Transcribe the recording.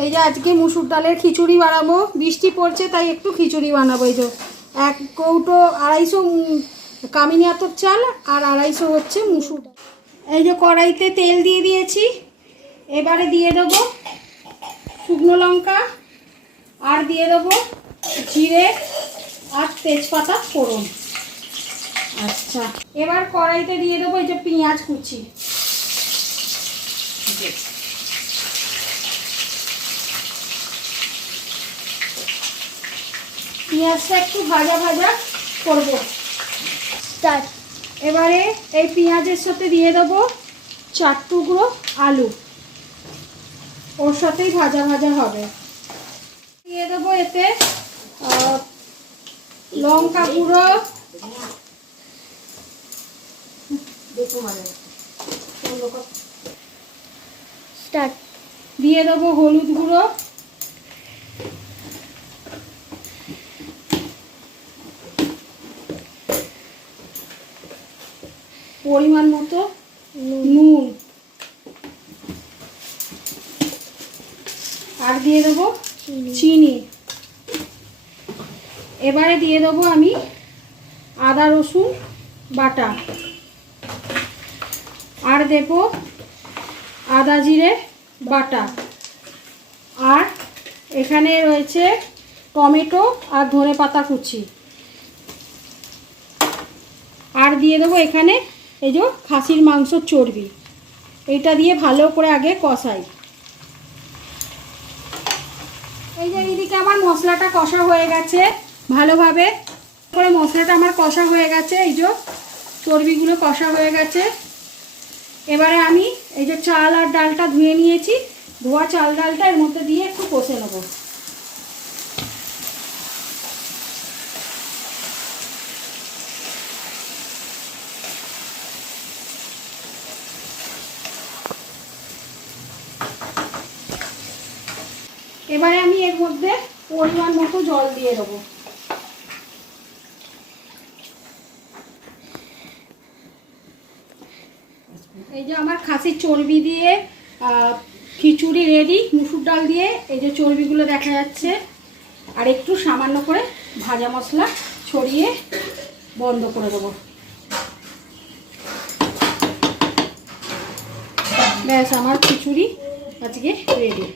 এই যে আজকে মুসুর ডালের খিচুড়ি বানাবো, বৃষ্টি পড়ছে তাই একটু খিচুড়ি বানাবো। এই যে 1 কৌটো 250 কামিনী আতপ চাল আর 250 হচ্ছে মুসুর ডাল। এই যে কড়াইতে তেল দিয়ে দিয়েছি, এবারে দিয়ে দেবো শুকনো লঙ্কা আর দিয়ে দেবো জিরে আর তেজপাতা ফোড়ন। আচ্ছা, এবার কড়াইতে দিয়ে দেবো এই যে পেঁয়াজ কুচি। পেঁয়াজটা একটু ভাজা ভাজা করব। স্টার্ট। এবারে এই পেঁয়াজের সাথে দিয়ে দেবো 4 টুকরো আলু, ওর সাথেই ভাজা ভাজা হবে। দিয়ে দেবো এতে লঙ্কা গুঁড়ো, স্টার্ট। দিয়ে দেবো হলুদ গুঁড়ো, পরিমাণ মতো নুন, আর দিয়ে দেবো চিনি। এবারে দিয়ে দেবো আমি আদা রসুন বাটা, আর দেবো আদা জিরে বাটা, আর এখানে রয়েছে টমেটো আর ধনেপাতা কুচি, আর দিয়ে দেবো এখানে এই যে খাসির মাংসর চর্বি। এটা দিয়ে ভালো করে আগে কষাই। এই যে এইদিকে আমার মশলাটা কষা হয়ে গেছে ভালোভাবে করে, মশলাটা আমার কষা হয়ে গেছে, এই যে চর্বিগুলো কষা হয়ে গেছে। এবারে আমি এই যে চাল আর ডালটা ধুয়ে নিয়েছি, ধোয়া চাল ডালটা এর মধ্যে দিয়ে একটু কষে নেব। এবারে আমি এর মধ্যে পরিমাণ মতো জল দিয়ে দেবো। এই যে আমার খাসির চর্বি দিয়ে খিচুড়ি রেডি, মুসুর ডাল দিয়ে। এই যে চর্বিগুলো দেখা যাচ্ছে, আর একটু সামান্য করে ভাজা মশলা ছড়িয়ে বন্ধ করে দেবো। ব্যাস, আমার খিচুড়ি আজকে রেডি।